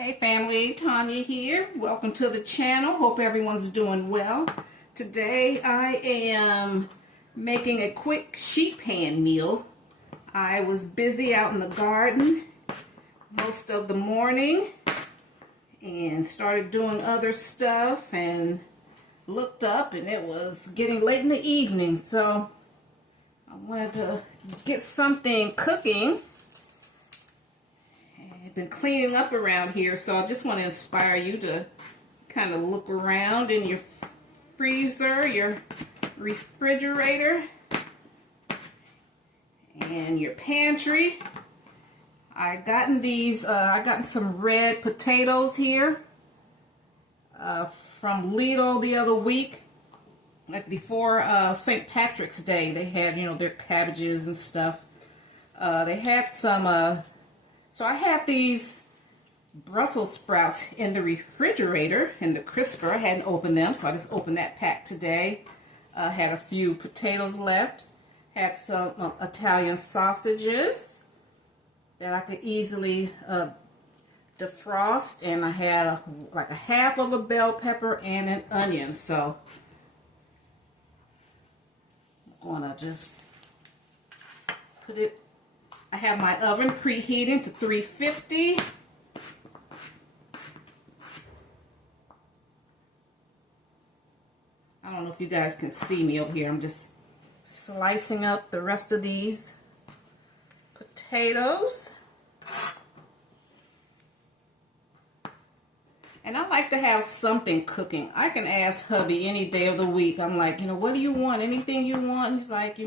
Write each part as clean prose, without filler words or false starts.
Hey family, Tanya here. Welcome to the channel. Hope everyone's doing well. Today I am making a quick sheet pan meal. I was busy out in the garden most of the morning and started doing other stuff and looked up and it was getting late in the evening, so I wanted to get something cooking. I've been cleaning up around here, so I just want to inspire you to kind of look around in your freezer, your refrigerator, and your pantry. I gotten some red potatoes here from Lidl the other week, like before St. Patrick's Day. They had, their cabbages and stuff. They had some. So I had these Brussels sprouts in the refrigerator in the crisper. I hadn't opened them, so I just opened that pack today. Had a few potatoes left. Had some Italian sausages that I could easily defrost, and I had like a half of a bell pepper and an onion. So I'm gonna just put it. I have my oven preheating to 350. I don't know if you guys can see me over here. I'm just slicing up the rest of these potatoes. And I like to have something cooking. I can ask hubby any day of the week. I'm like, what do you want? Anything you want? He's like,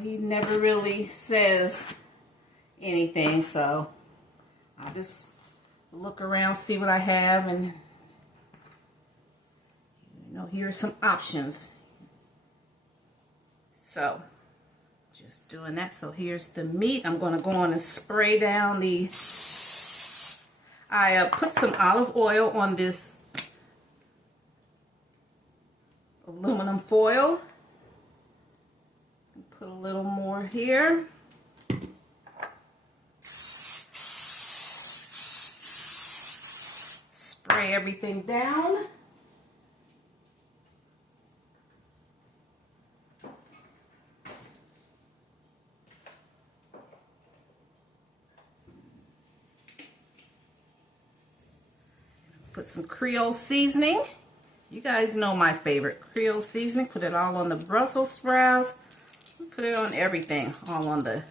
he never really says anything, so I just look around, see what I have, and here's some options. So just doing that. So here's the meat. I'm going to go on and spray down the. I put some olive oil on this aluminum foil. Put a little more here. Spray everything down. Put some Creole seasoning. You guys know my favorite, Creole seasoning. Put it all on the Brussels sprouts. Put it on everything, all on the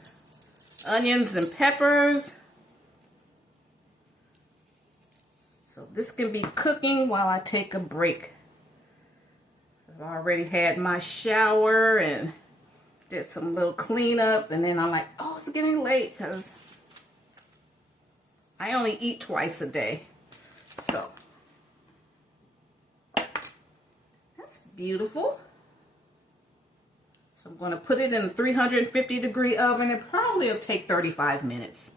onions and peppers. So this can be cooking while I take a break. I've already had my shower and did some little cleanup, and then I'm like, oh, it's getting late because I only eat twice a day. So that's beautiful. I'm going to put it in a 350-degree oven. It probably will take 35 minutes.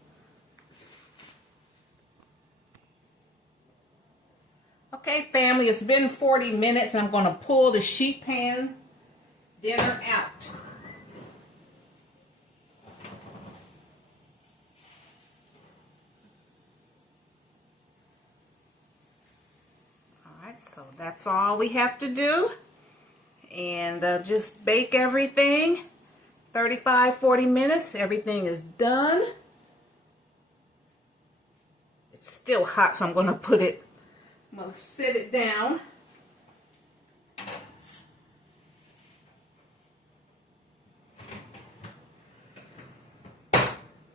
Okay, family, it's been 40 minutes, and I'm going to pull the sheet pan dinner out. All right, so that's all we have to do. And just bake everything 35-40 minutes. Everything is done. It's still hot, so I'm going to sit it down.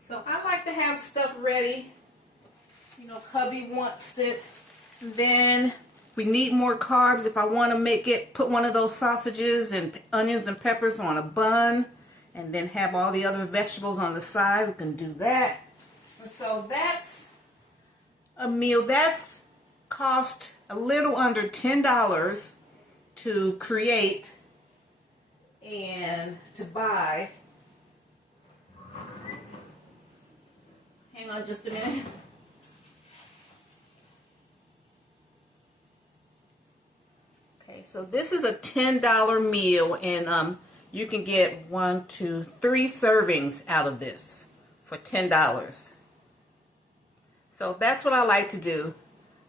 So I like to have stuff ready. Hubby wants it. Then we need more carbs. If I want to make it, put one of those sausages and onions and peppers on a bun and then have all the other vegetables on the side, we can do that. And so that's a meal. That's cost a little under $10 to create and to buy. Hang on just a minute. So this is a $10 meal, and you can get 1, 2, 3 servings out of this for $10. So that's what I like to do.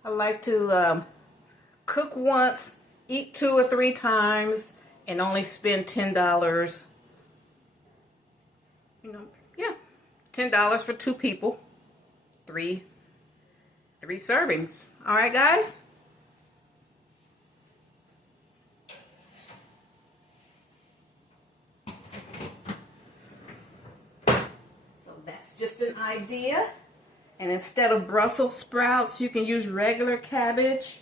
I like to cook once, eat 2 or 3 times, and only spend $10. You know, yeah, $10 for 2 people, 3 servings. All right, guys. So that's just an idea. And instead of Brussels sprouts, you can use regular cabbage.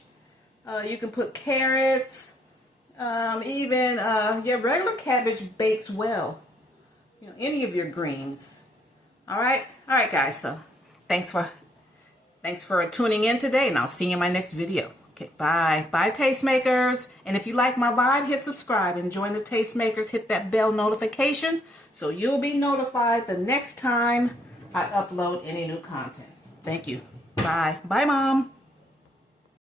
You can put carrots. Even regular cabbage bakes well. You know, any of your greens. All right, guys. So thanks for tuning in today, and I'll see you in my next video. Okay, bye, tastemakers. And if you like my vibe, hit subscribe and join the tastemakers. Hit that bell notification so you'll be notified the next time I upload any new content. Thank you. Bye, Mom.